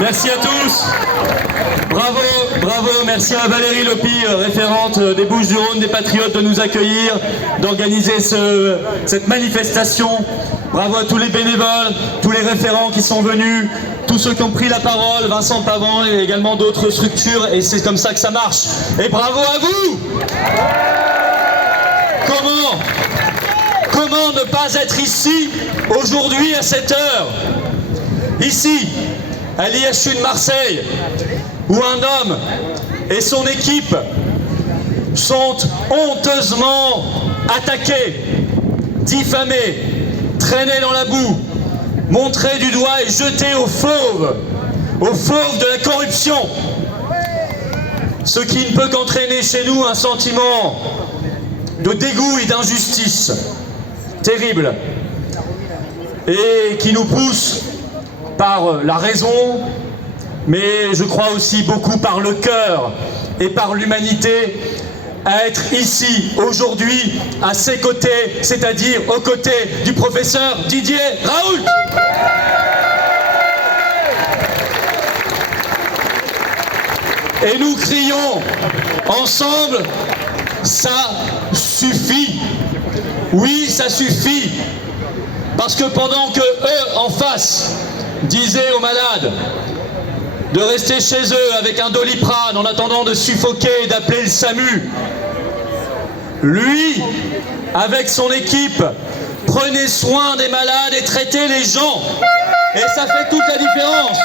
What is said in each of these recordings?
Merci à tous. Bravo, bravo. Merci à Valérie Lopi, référente des Bouches-du-Rhône, des Patriotes, de nous accueillir, d'organiser cette manifestation. Bravo à tous les bénévoles, tous les référents qui sont venus, tous ceux qui ont pris la parole, Vincent Pavant et également d'autres structures, et c'est comme ça que ça marche. Et bravo à vous. Comment ne pas être ici aujourd'hui à cette heure? Ici, à l'IHU de Marseille, où un homme et son équipe sont honteusement attaqués, diffamés, traînés dans la boue, montrés du doigt et jetés aux fauves de la corruption. Ce qui ne peut qu'entraîner chez nous un sentiment de dégoût et d'injustice terrible, et qui nous pousse par la raison, mais je crois aussi beaucoup par le cœur et par l'humanité, à être ici aujourd'hui à ses côtés, c'est-à-dire aux côtés du professeur Didier Raoult. Et nous crions ensemble, ça suffit. Oui, ça suffit. Parce que pendant que eux, en face, disaient aux malades de rester chez eux avec un Doliprane en attendant de suffoquer et d'appeler le SAMU, lui, avec son équipe, prenait soin des malades et traitait les gens. Et ça fait toute la différence.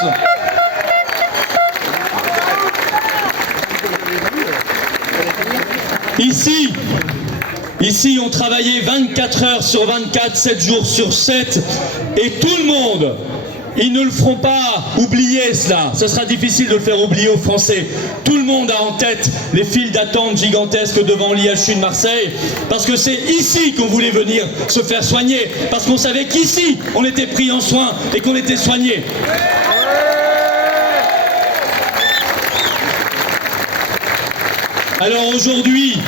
Ici, on travaillait 24 heures sur 24, 7 jours sur 7, et tout le monde, ils ne le feront pas oublier cela, ce sera difficile de le faire oublier aux Français. Tout le monde a en tête les files d'attente gigantesques devant l'IHU de Marseille, parce que c'est ici qu'on voulait venir se faire soigner, parce qu'on savait qu'ici, on était pris en soin et qu'on était soigné. Alors aujourd'hui,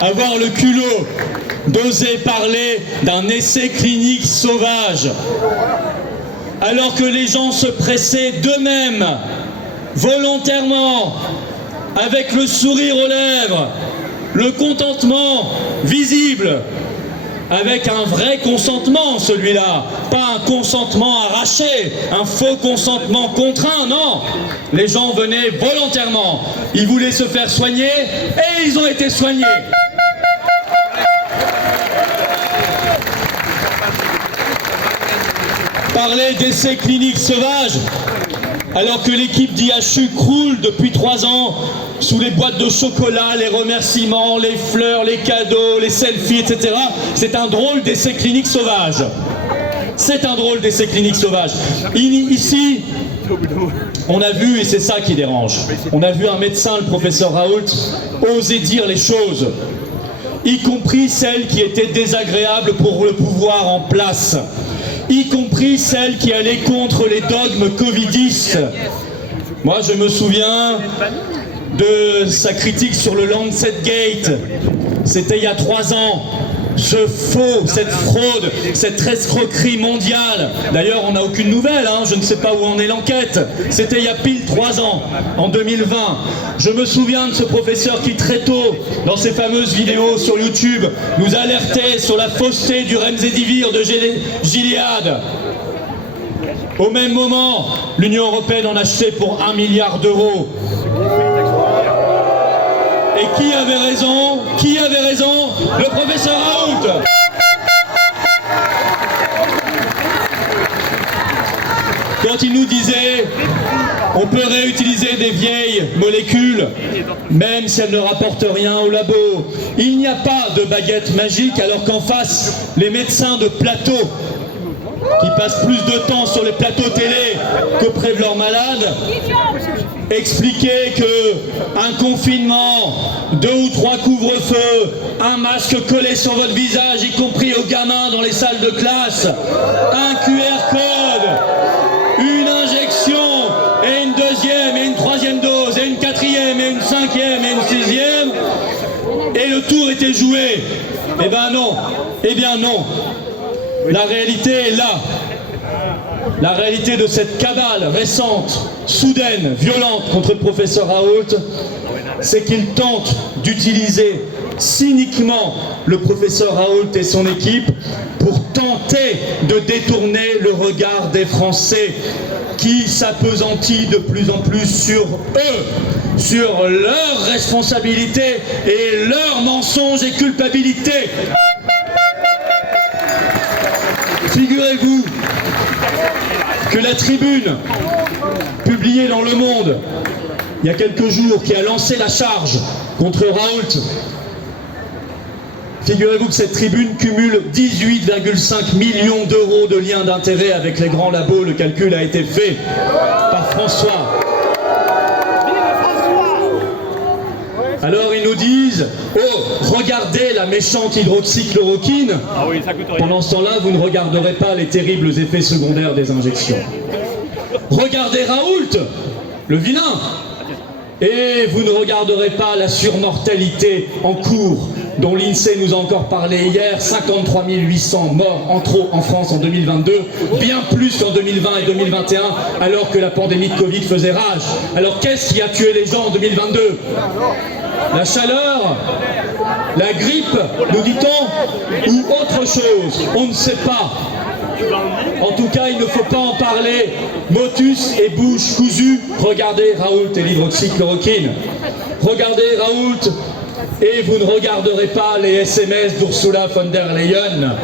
avoir le culot d'oser parler d'un essai clinique sauvage, alors que les gens se pressaient d'eux-mêmes, volontairement, avec le sourire aux lèvres, le contentement visible, avec un vrai consentement, celui-là, pas un consentement arraché, un faux consentement contraint, non. Les gens venaient volontairement, ils voulaient se faire soigner et ils ont été soignés. Parler d'essais cliniques sauvages, alors que l'équipe d'IHU croule depuis 3 ans sous les boîtes de chocolat, les remerciements, les fleurs, les cadeaux, les selfies, etc. C'est un drôle d'essai clinique sauvage. C'est un drôle d'essai clinique sauvage. Ici, on a vu, et c'est ça qui dérange, on a vu un médecin, le professeur Raoult, oser dire les choses, y compris celles qui étaient désagréables pour le pouvoir en place, y compris celles qui allaient contre les dogmes covidistes. Moi, je me souviens de sa critique sur le Lancet Gate. C'était il y a 3 ans. Ce faux, cette fraude, cette escroquerie mondiale. D'ailleurs, on n'a aucune nouvelle, hein, je ne sais pas où en est l'enquête. C'était il y a pile 3 ans, en 2020. Je me souviens de ce professeur qui, très tôt, dans ses fameuses vidéos sur YouTube, nous alertait sur la fausseté du Remdesivir de Gilead. Au même moment, l'Union européenne en achetait pour 1 milliard d'euros. Et qui avait raison? Qui avait raison? Le professeur Raoult. Quand il nous disait on peut réutiliser des vieilles molécules, même si elles ne rapportent rien au labo. Il n'y a pas de baguette magique, alors qu'en face, les médecins de plateau, qui passent plus de temps sur les plateaux télé qu'auprès de leurs malades, expliquer qu'un confinement, 2 ou 3 couvre-feux, un masque collé sur votre visage, y compris aux gamins dans les salles de classe, un QR code, une injection, et une 2e, et une 3e dose, et une 4e, et une 5e, et une 6e, et le tour était joué. Eh ben non, eh bien non. La réalité est là. La réalité de cette cabale récente, soudaine, violente contre le professeur Raoult, c'est qu'il tente d'utiliser cyniquement le professeur Raoult et son équipe pour tenter de détourner le regard des Français qui s'appesantit de plus en plus sur eux, sur leurs responsabilités et leurs mensonges et culpabilités. Figurez-vous que la tribune, publiée dans Le Monde, il y a quelques jours, qui a lancé la charge contre Raoult, figurez-vous que cette tribune cumule 18,5 millions d'euros de liens d'intérêt avec les grands labos. Le calcul a été fait par François. Alors ils nous disent « Oh, regardez la méchante hydroxychloroquine !» Pendant ce temps-là, vous ne regarderez pas les terribles effets secondaires des injections. Regardez Raoult, le vilain, et vous ne regarderez pas la surmortalité en cours, dont l'INSEE nous a encore parlé hier, 53 800 morts en trop en France en 2022, bien plus qu'en 2020 et 2021, alors que la pandémie de Covid faisait rage. Alors qu'est-ce qui a tué les gens en 2022 ? La chaleur, la grippe, nous dit-on, ou autre chose, on ne sait pas. En tout cas, il ne faut pas en parler. Motus et bouche cousue. Regardez Raoult et l'hydroxychloroquine. Regardez Raoult et vous ne regarderez pas les SMS d'Ursula von der Leyen.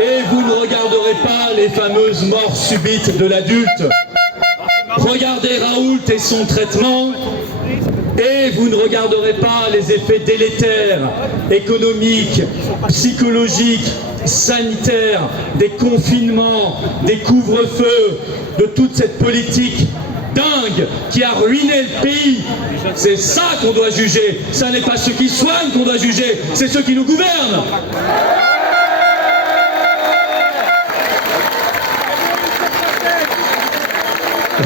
Et vous ne regarderez pas les fameuses morts subites de l'adulte. Regardez Raoult et son traitement. Et vous ne regarderez pas les effets délétères, économiques, psychologiques, sanitaires, des confinements, des couvre-feux, de toute cette politique dingue qui a ruiné le pays. C'est ça qu'on doit juger. Ça n'est pas ceux qui soignent qu'on doit juger, c'est ceux qui nous gouvernent.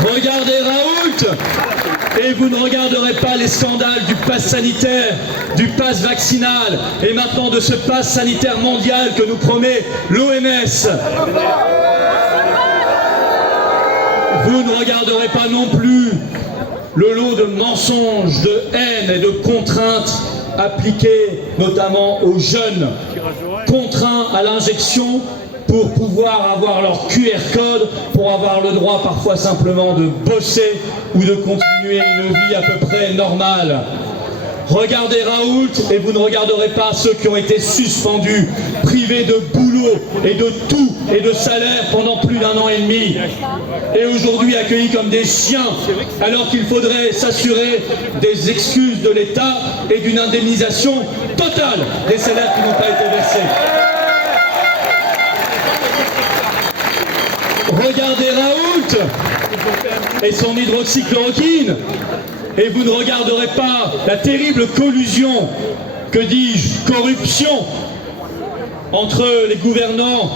Regardez Raoult et vous ne regarderez pas les scandales du pass sanitaire, du pass vaccinal et maintenant de ce pass sanitaire mondial que nous promet l'OMS. Vous ne regarderez pas non plus le lot de mensonges, de haine et de contraintes appliquées notamment aux jeunes, contraints à l'injection pour pouvoir avoir leur QR code, pour avoir le droit parfois simplement de bosser ou de continuer une vie à peu près normale. Regardez Raoult et vous ne regarderez pas ceux qui ont été suspendus, privés de boulot et de tout et de salaire pendant plus d'1 an et demi. Et aujourd'hui accueillis comme des chiens, alors qu'il faudrait s'assurer des excuses de l'État et d'une indemnisation totale des salaires qui n'ont pas été versés. Regardez Raoult et son hydroxychloroquine et vous ne regarderez pas la terrible collusion, que dis-je, corruption entre les gouvernants,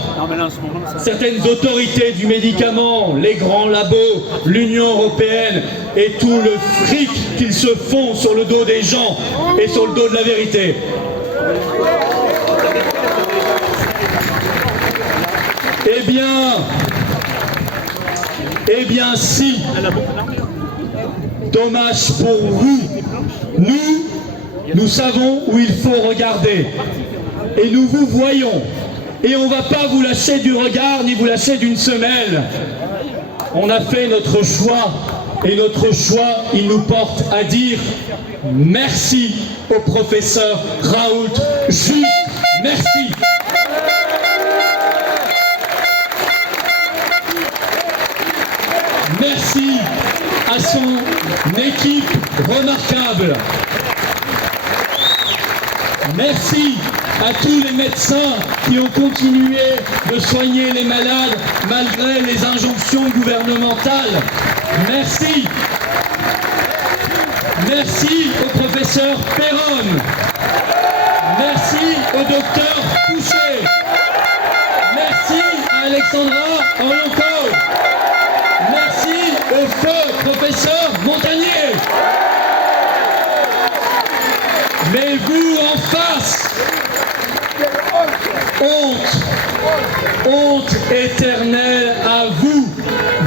certaines autorités du médicament, les grands labos, l'Union européenne et tout le fric qu'ils se font sur le dos des gens et sur le dos de la vérité. Eh bien si, dommage pour vous, nous savons où il faut regarder et nous vous voyons et on ne va pas vous lâcher du regard ni vous lâcher d'une semelle. On a fait notre choix et notre choix il nous porte à dire merci au professeur Raoult, juste merci. Merci à son équipe remarquable. Merci à tous les médecins qui ont continué de soigner les malades malgré les injonctions gouvernementales. Merci. Merci au professeur Perron. Merci au docteur Pouchet. Merci à Alexandra Orioncov. Merci au feu professeur Montagnier. Mais vous en face, honte, honte éternelle à vous.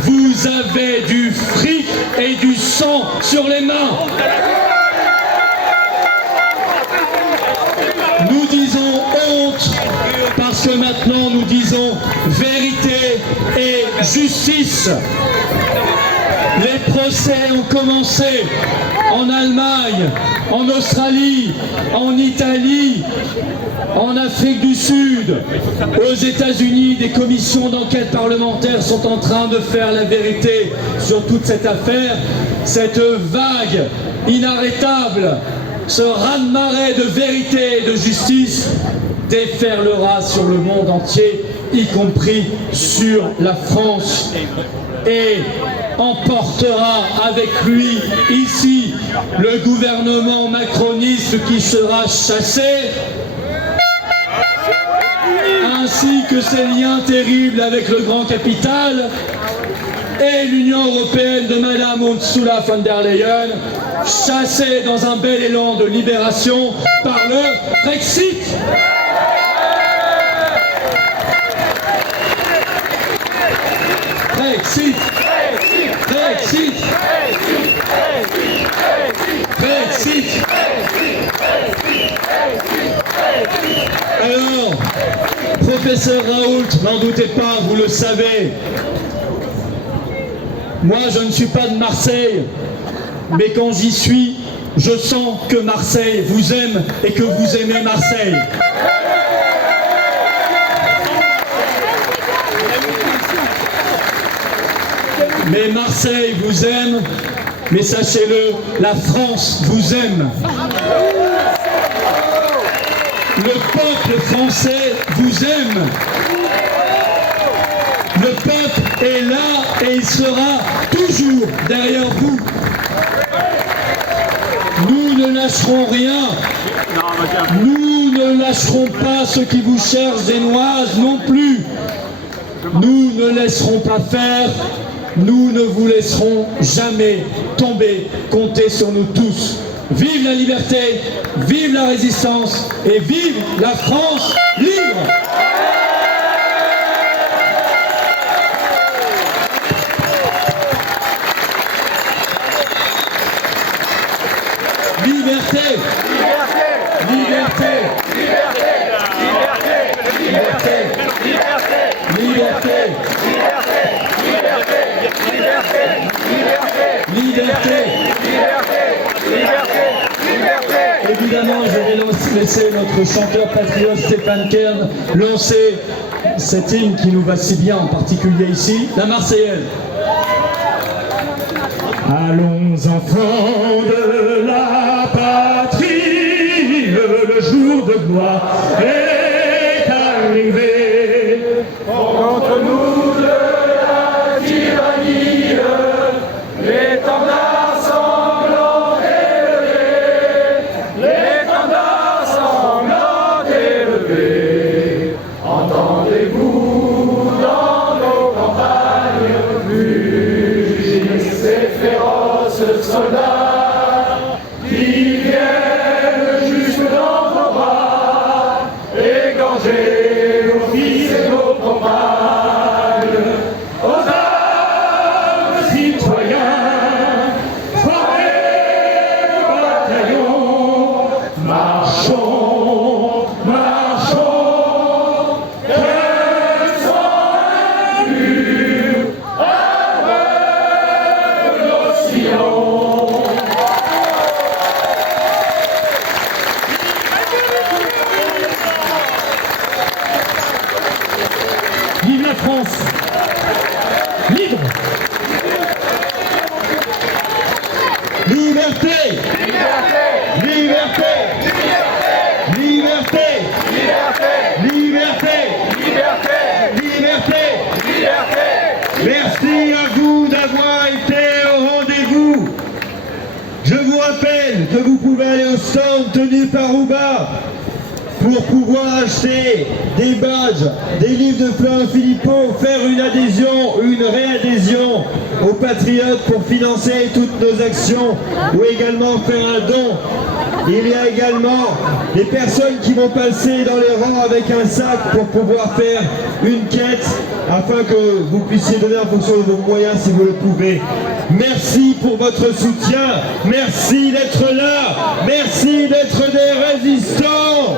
Vous avez du fric et du sang sur les mains. Nous disons honte parce que maintenant nous disons vérité et justice. Les procès ont commencé en Allemagne, en Australie, en Italie, en Afrique du Sud, aux États-Unis. Des commissions d'enquête parlementaires sont en train de faire la vérité sur toute cette affaire. Cette vague inarrêtable, ce raz-de-marée de vérité et de justice déferlera sur le monde entier, y compris sur la France, et emportera avec lui ici le gouvernement macroniste qui sera chassé, ainsi que ses liens terribles avec le grand capital et l'Union européenne de Madame Ursula von der Leyen, chassée dans un bel élan de libération par le Brexit. Brexit, Brexit, Brexit. Alors, professeur Raoult, n'en doutez pas, vous le savez, moi je ne suis pas de Marseille, mais quand j'y suis, je sens que Marseille vous aime et que vous aimez Marseille. Mais Marseille vous aime, mais sachez-le, la France vous aime. Le peuple français vous aime. Le peuple est là et il sera toujours derrière vous. Nous ne lâcherons rien. Nous ne lâcherons pas ceux qui vous cherchent des noises non plus. Nous ne laisserons pas faire. Nous ne vous laisserons jamais tomber. Comptez sur nous tous. Vive la liberté, vive la résistance et vive la France libre! Liberté! Liberté! Liberté! Liberté! Liberté! Liberté! Liberté! Liberté! Évidemment, je vais laisser notre chanteur patriote Stéphane Kern lancer cet hymne qui nous va si bien, en particulier ici, la Marseillaise. Allons enfants de la patrie, le jour de gloire est arrivé. Contre nous de la tyrannie, l'étendard sanglant élevé, l'étendard sanglant élevé. Entendez-vous dans nos campagnes mugir ces féroces soldats qui viennent jusque dans vos bras, égorger nos fils et nos compagnes. Aux armes, citoyens, formez vos bataillons, marchons, marchons, qu'elles soient impures, avec nos sillons. Vive la France, libre. Liberté. Liberté. Liberté. Liberté. Liberté. Liberté. Liberté. Merci à vous d'avoir été au rendez-vous. Je vous rappelle que vous pouvez aller au stand tenu par Rouba pour pouvoir acheter des badges, des livres de Florent Philippot, faire une adhésion, une réadhésion aux Patriotes pour financer toutes nos actions ou également faire un don Il y a également des personnes qui vont passer dans les rangs avec un sac pour pouvoir faire une quête afin que vous puissiez donner en fonction de vos moyens si vous le pouvez. Merci pour votre soutien, merci d'être là, merci d'être des résistants.